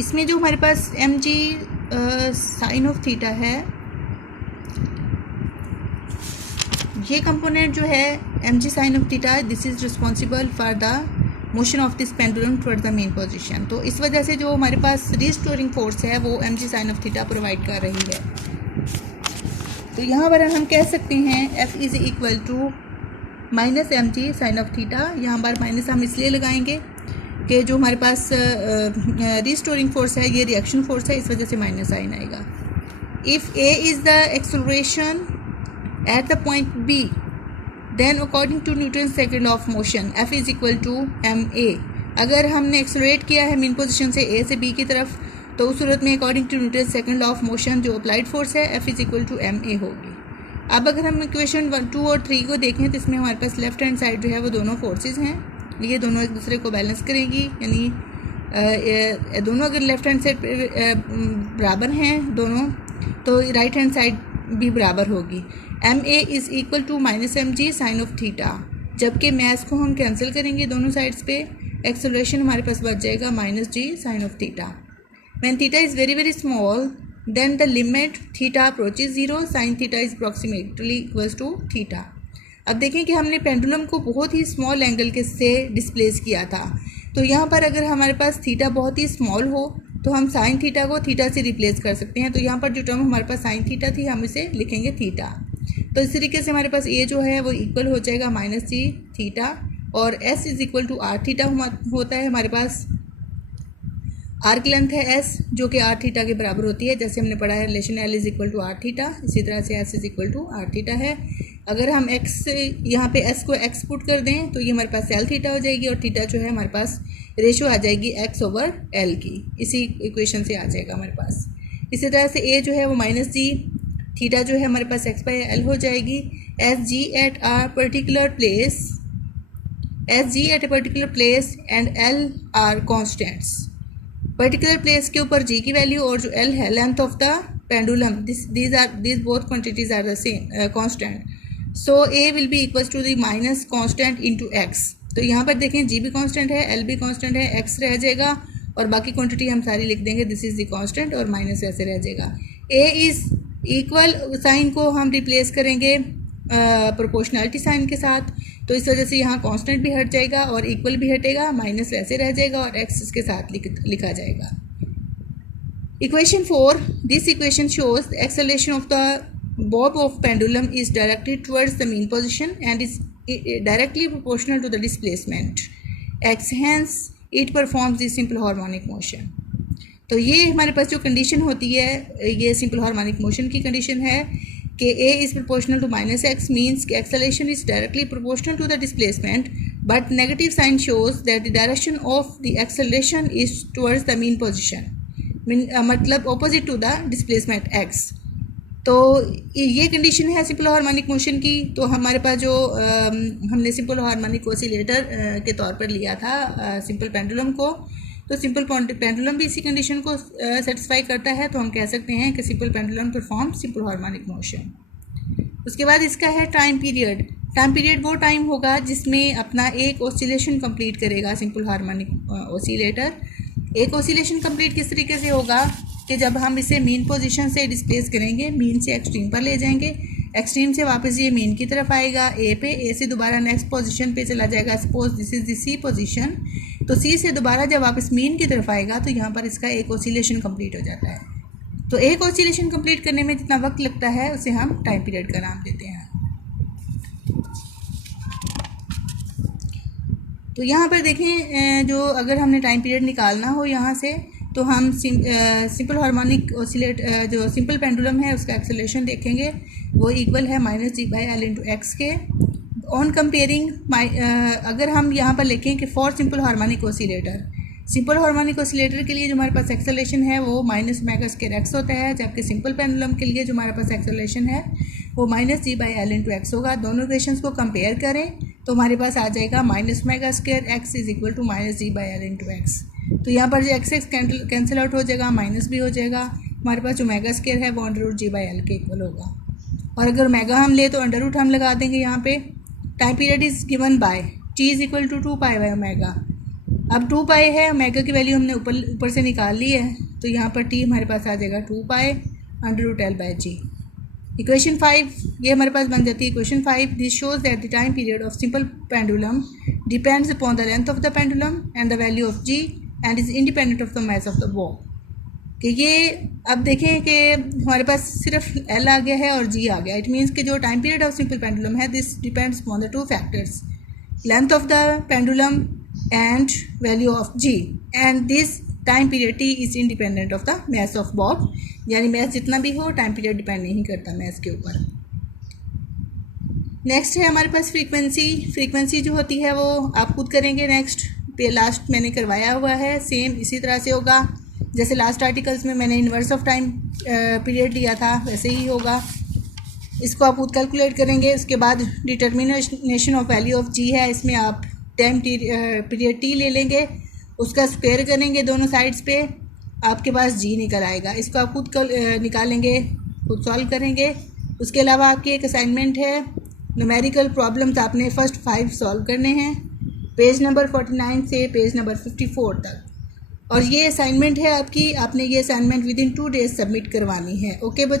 इसमें जो हमारे पास M G sine of theta है, ये कंपोनेंट जो है M G sine of theta, this is responsible for the motion of this pendulum towards the mean position. तो इस वजह से जो हमारे पास रिस्टोरिंग फोर्स है वो M G sine of theta provide कर रही है। तो यहाँ पर हम कह सकते हैं F is equal to minus M G sine of theta. यहाँ पर माइनस हम इसलिए लगाएंगे कि जो हमारे पास रिस्टोरिंग फोर्स है ये रिएक्शन फोर्स है, इस वजह से माइनस साइन आएगा। If A is the acceleration at the point B, then according to Newton's second law of motion F is equal to ma। अगर हमने एक्सलरेट किया है मेन पोजीशन से A से B की तरफ, तो उस सूरत में according to Newton second law of motion जो अप्लाइड फोर्स है F is equal to ma होगी। अब अगर हम इक्वेशन 1, 2 और 3 को देखें तो इसमें हमारे पास लेफ्ट हैंड साइड जो है वो दोनों फोर्सेज हैं, ये दोनों एक दूसरे को बैलेंस करेंगी, यानी दोनों अगर लेफ्ट हैंड साइड बराबर हैं दोनों, तो राइट हैंड साइड भी बराबर होगी। M A is equal to minus M G sine of theta, जबकि मैथ्स को हम कैंसिल करेंगे दोनों साइड्स पे, एक्सेलरेशन हमारे पास बच जाएगा minus G sine of theta. When theta is very very small then the limit theta approaches 0, sine theta is approximately equals to theta. अब देखें कि हमने पेंडुलम को बहुत ही स्मॉल एंगल के से डिस्प्लेस किया था, तो यहाँ पर अगर हमारे पास थीटा बहुत ही स्मॉल हो तो हम साइन थीटा को थीटा से रिप्लेस कर सकते हैं। तो यहाँ पर जो टर्म हमारे पास साइन थीटा थी हम इसे लिखेंगे थीटा। तो इस तरीके से हमारे पास ए जो है वो इक्वल हो जाएगा माइनस जी थीटा, और S is equal to R theta होता है हमारे पास। आर्क लेंथ है एस जो कि आर थीटा के बराबर होती है, जैसे हमने पढ़ा है relation L is equal to R theta, इसी तरह से S is equal to R theta है। अगर हम एक्स यहाँ पे एस को एक्स पुट कर दें तो ये हमारे पास एल थीटा हो जाएगी, और थीटा जो है हमारे पास रेशो आ जाएगी एक्स ओवर एल की, इसी इक्वेशन से आ जाएगा हमारे पास। इसी तरह से ए जो है वो माइनस जी थीटा जो है हमारे पास एक्स बाई एल हो जाएगी। S G at a particular place, S G at a particular place and L are constants. Particular place के ऊपर जी की वैल्यू और जो एल है length of the pendulum, these both quantities are the same constant, so a will be equals to the minus constant into x। तो यहाँ पर देखें जी भी कांस्टेंट है, एल भी कांस्टेंट है, एक्स रह जाएगा और बाकी क्वांटिटी हम सारी लिख देंगे दिस इज द कांस्टेंट, और माइनस ऐसे रह जाएगा। ए इज इक्वल साइन को हम रिप्लेस करेंगे प्रोपोर्शनलिटी साइन के साथ, तो इस वजह से यहाँ कांस्टेंट भी हट जाएगा और इक्वल भी हटेगा, माइनस वैसे रह जाएगा और एक्स इसके साथ लिखा जाएगा। Equation 4, this equation shows the acceleration of the bob of pendulum is directed towards the mean position and is directly proportional to the displacement x, hence it performs the simple harmonic motion। तो ये हमारे पास जो condition होती है ये simple harmonic motion की condition है कि a is proportional to minus x means कि acceleration is directly proportional to the displacement, but negative sign shows that the direction of the acceleration is towards the mean position, मतलब opposite to the displacement x। तो ये condition है simple harmonic motion की। तो हमारे पास जो हमने simple harmonic oscillator के तौर पर लिया था सिंपल पेंडुलम को, तो सिंपल पेंडुलम भी इसी कंडीशन को सेटिस्फाई करता है, तो हम कह सकते हैं कि simple pendulum perform simple harmonic motion. उसके बाद इसका है टाइम पीरियड। टाइम पीरियड वो टाइम होगा जिसमें अपना एक ऑसिलेशन कंप्लीट करेगा सिंपल हार्मोनिक ऑसिलेटर। एक ऑसिलेशन कंप्लीट किस तरीके से होगा कि जब हम इसे मीन पोजीशन से डिस्प्लेस करेंगे, मीन से एक्सट्रीम पर ले जाएंगे, एक्सट्रीम से वापस ये मीन की तरफ आएगा ए पे, ए से दोबारा नेक्स्ट पोजीशन पे चला जाएगा, suppose this is the C position, तो सी से दोबारा जब वापस मीन की तरफ आएगा तो यहाँ पर इसका एक ऑसिलेशन कंप्लीट हो जाता है। तो एक ऑसिलेशन कंप्लीट करने में जितना वक्त लगता है उसे हम टाइम पीरियड का नाम देते हैं। तो यहाँ पर देखें जो अगर हमने टाइम पीरियड निकालना हो यहाँ से, तो हम सिंपल हार्मोनिक ऑसिलेट जो सिंपल पेंडुलम है उसका एक्सेलरेशन देखेंगे, वो इक्वल है minus G by L into X के। ऑन कंपेयरिंग अगर हम यहाँ पर लिखें कि for simple harmonic oscillator, simple harmonic oscillator के लिए जो हमारे पास एक्सेलरेशन है वो माइनस ओमेगा स्क्वायर एक्स होता है, जबकि सिंपल पेंडुलम के लिए जो हमारे पास एक्सेलरेशन है वो minus G by L into X होगा। दोनों इक्वेशंस को कंपेयर करें तो हमारे पास आ जाएगा minus omega square X is equal to minus G by L into X. तो यहाँ पर जो एक्स एक्स कैंसिल आउट हो जाएगा, माइनस भी हो जाएगा, हमारे पास जो ओमेगा स्क्वायर है वो under root G by L के इक्वल होगा। और अगर ओमेगा हम ले तो अंडर रूट हम लगा देंगे यहाँ पे। Time period is given by T is equal to 2 pi by omega. अब 2 पाई है, ओमेगा की वैल्यू हमने ऊपर से निकाल ली है, तो यहाँ पर टी हमारे पास आ जाएगा 2 pi under root L by G. Equation 5 ये हमारे पास बन जाती है equation 5। This shows that the time period of simple pendulum depends upon the length of the pendulum and the value of G and is independent of the mass of the ball. कि ये अब देखें कि हमारे पास सिर्फ L आ गया है और जी आ गया। इट मीन्स कि जो time period of simple pendulum है this depends upon the 2 factors, length of the pendulum and value of G, and this time period T is independent of the mass of bob. यानी mass जितना भी हो time period depend नहीं करता mess के ऊपर। Next है हमारे पास फ्रीक्वेंसी जो होती है वो आप खुद करेंगे। नेक्स्ट पे लास्ट मैंने करवाया हुआ है, सेम इसी तरह से होगा जैसे लास्ट आर्टिकल्स में मैंने इन्वर्स ऑफ टाइम पीरियड लिया था वैसे ही होगा। इसको आप खुद कैलकुलेट करेंगे। उसके बाद डिटर्मिनेशन ऑफ वैल्यू ऑफ जी है, इसमें आप टाइम पीरियड टी ले लेंगे, उसका स्क्वायर करेंगे दोनों साइड्स पे, आपके पास जी निकल आएगा। इसको आप खुद निकालेंगे, खुद सॉल्व करेंगे। उसके अलावा आपकी एक असाइनमेंट है, न्यूमेरिकल प्रॉब्लम्स आपने फर्स्ट 5 सॉल्व करने हैं पेज नंबर 49 से पेज नंबर 54 तक। और ये असाइनमेंट है आपकी, आपने ये assignment with in 2 days submit करवानी है। ओके बच्चों।